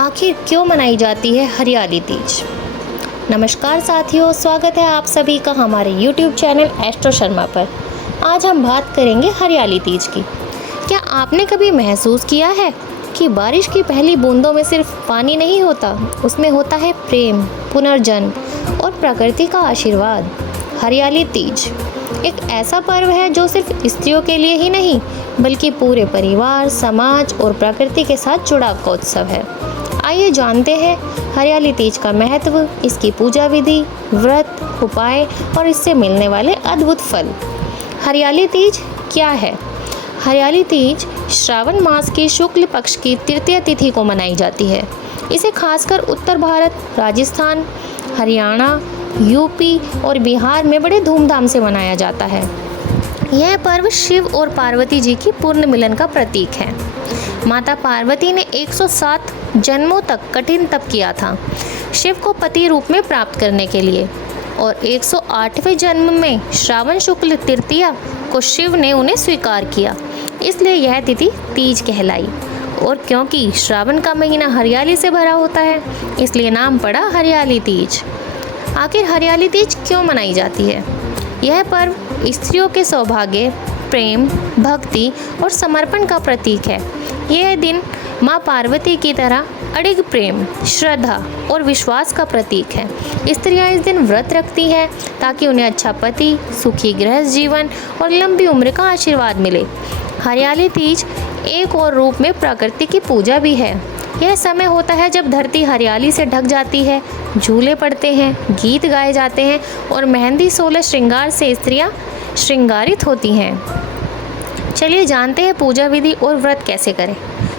आखिर क्यों मनाई जाती है हरियाली तीज। नमस्कार साथियों, स्वागत है आप सभी का हमारे YouTube चैनल एस्ट्रो शर्मा पर। आज हम बात करेंगे हरियाली तीज की। क्या आपने कभी महसूस किया है कि बारिश की पहली बूंदों में सिर्फ पानी नहीं होता, उसमें होता है प्रेम, पुनर्जन्म और प्रकृति का आशीर्वाद। हरियाली तीज एक ऐसा पर्व है जो सिर्फ स्त्रियों के लिए ही नहीं बल्कि पूरे परिवार, समाज और प्रकृति के साथ जुड़ाव का उत्सव है। आइए जानते हैं हरियाली तीज का महत्व, इसकी पूजा विधि, व्रत, उपाय और इससे मिलने वाले अद्भुत फल। हरियाली तीज क्या है? हरियाली तीज श्रावण मास की शुक्ल पक्ष की तृतीय तिथि को मनाई जाती है। इसे खासकर उत्तर भारत, राजस्थान, हरियाणा, यूपी और बिहार में बड़े धूमधाम से मनाया जाता है। यह पर्व शिव और पार्वती जी की पूर्ण मिलन का प्रतीक है। माता पार्वती ने 107 जन्मों तक कठिन तप किया था शिव को पति रूप में प्राप्त करने के लिए, और 108वें जन्म में श्रावण शुक्ल तृतीया को शिव ने उन्हें स्वीकार किया, इसलिए यह तिथि तीज कहलाई। और क्योंकि श्रावण का महीना हरियाली से भरा होता है, इसलिए नाम पड़ा हरियाली तीज। आखिर हरियाली तीज क्यों मनाई जाती है? यह पर्व स्त्रियों के सौभाग्य, प्रेम, भक्ति और समर्पण का प्रतीक है। यह दिन माँ पार्वती की तरह अडिग प्रेम, श्रद्धा और विश्वास का प्रतीक है। स्त्रियाँ इस दिन व्रत रखती हैं ताकि उन्हें अच्छा पति, सुखी गृहस्थ जीवन और लंबी उम्र का आशीर्वाद मिले। हरियाली तीज एक और रूप में प्रकृति की पूजा भी है। यह समय होता है जब धरती हरियाली से ढक जाती है, झूले पड़ते हैं, गीत गाए जाते हैं और मेहंदी 16 श्रृंगार से स्त्रियां श्रृंगारित होती हैं। चलिए जानते हैं पूजा विधि और व्रत कैसे करें।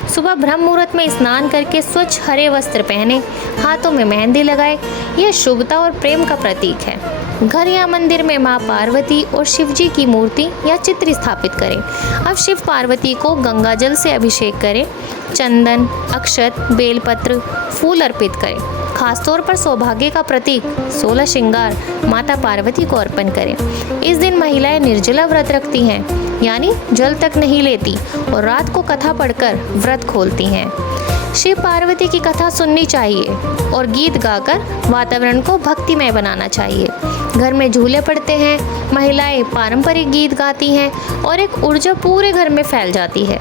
सुबह ब्रह्म मुहूर्त में स्नान करके स्वच्छ हरे वस्त्र पहने, हाथों में मेहंदी लगाए। यह शुभता और प्रेम का प्रतीक है। घर या मंदिर में माँ पार्वती और शिव जी की मूर्ति या चित्र स्थापित करें। अब शिव पार्वती को गंगा जल से अभिषेक करें, चंदन, अक्षत, बेलपत्र, फूल अर्पित करें। खासतौर पर सौभाग्य का प्रतीक 16 श्रृंगार माता पार्वती को अर्पण करें। इस दिन महिलाएं निर्जला व्रत रखती हैं, यानी जल तक नहीं लेती और रात को कथा पढ़कर व्रत खोलती हैं। शिव पार्वती की कथा सुननी चाहिए और गीत गाकर वातावरण को भक्तिमय बनाना चाहिए। घर में झूले पड़ते हैं, महिलाएं पारंपरिक गीत गाती हैं और एक ऊर्जा पूरे घर में फैल जाती है।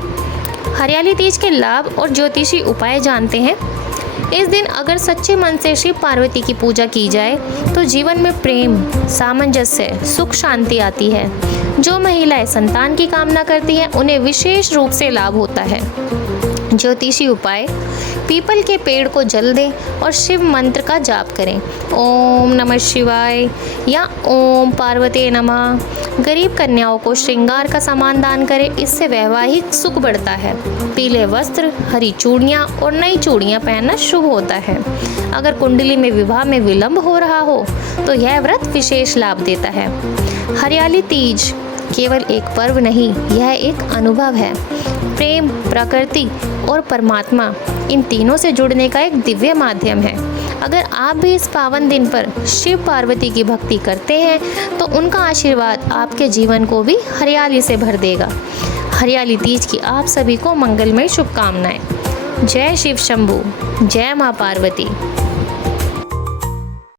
हरियाली तीज के लाभ और ज्योतिषी उपाय जानते हैं। इस दिन अगर सच्चे मन से शिव पार्वती की पूजा की जाए तो जीवन में प्रेम, सामंजस्य, सुख, शांति आती है। जो महिलाएं संतान की कामना करती हैं उन्हें विशेष रूप से लाभ होता है। ज्योतिषी उपाय: पीपल के पेड़ को जल दें और शिव मंत्र का जाप करें, ओम नमः शिवाय या ओम पार्वती नमः। गरीब कन्याओं को श्रृंगार का सामान दान करें, इससे वैवाहिक सुख बढ़ता है। पीले वस्त्र, हरी चूड़ियाँ और नई चूड़ियाँ पहनना शुभ होता है। अगर कुंडली में विवाह में विलंब हो रहा हो तो यह व्रत विशेष लाभ देता है। हरियाली तीज केवल एक पर्व नहीं, यह एक अनुभव है। प्रेम, प्रकृति और परमात्मा, इन तीनों से जुड़ने का एक दिव्य माध्यम है। अगर आप भी इस पावन दिन पर शिव पार्वती की भक्ति करते हैं तो उनका आशीर्वाद आपके जीवन को भी हरियाली से भर देगा। हरियाली तीज की आप सभी को मंगलमय शुभकामनाएं। जय शिव शंभू, जय माँ पार्वती।